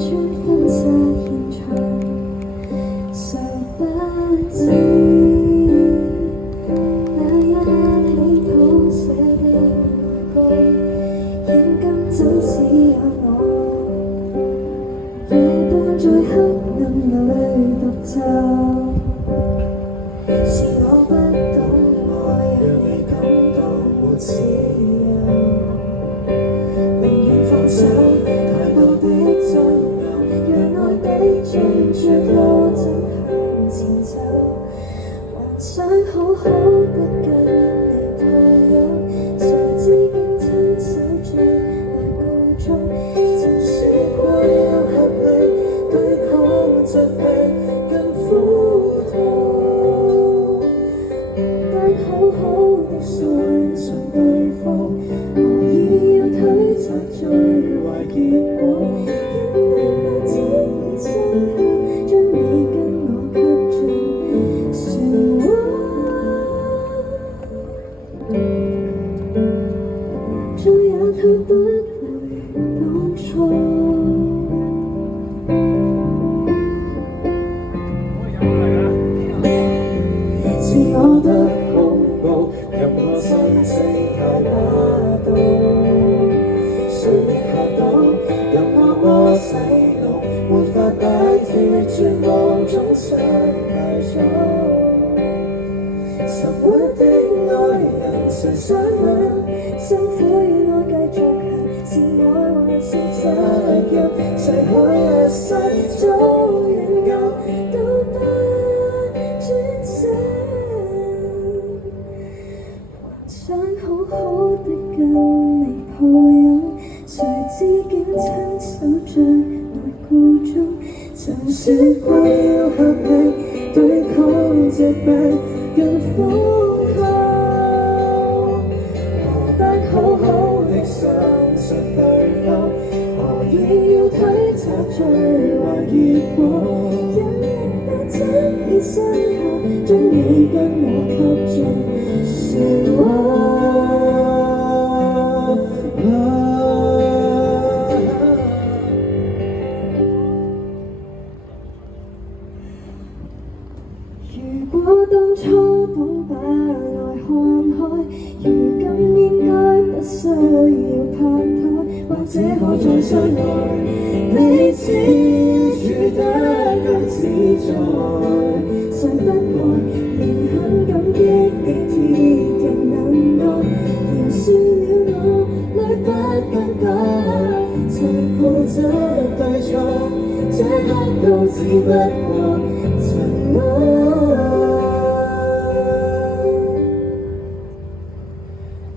穿婚紗現場，誰不知那一起譜寫的愛歌，現今怎只有我，夜半在黑暗裏獨奏。是我不懂愛，讓你感到沒自由，寧願放手，太多的爭拗，讓愛比盡絕路怎向前走，還想好好的跟你抱擁，誰知竟親手將愛告終，曾說過要合力對抗疾病更苦痛，但好好的相信對方，何以要推測最壞結果？因你不知而深刻將你跟我吸進漩渦，再也退不回當初。是我的恐怖，任我心聲太霸道，誰亦嚇到，任我魔洗腦，沒法擺脫絕望中想太早。沉穩的愛人誰想問，辛苦與我繼續行，是愛還是責任？誰可一生早遠夠都不轉身？想好好的跟你抱擁，誰知竟親手將愛告終。曾說過要合力對抗疾病更瘋狂，何不好好的相信對方？何以要推測最壞結果？因不知已身後將你跟我吸進漩渦。如果當初懂把愛看開，如今應該不需要拍拖，或者可再相愛，彼此處得更自在。誰不愛，仍很感激你鐵人能耐，饒恕了我來不更改，曾固執對錯，這刻都只不過塵埃。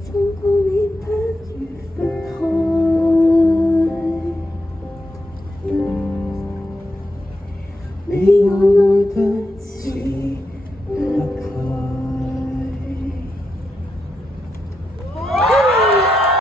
放過你不如分開，你我愛得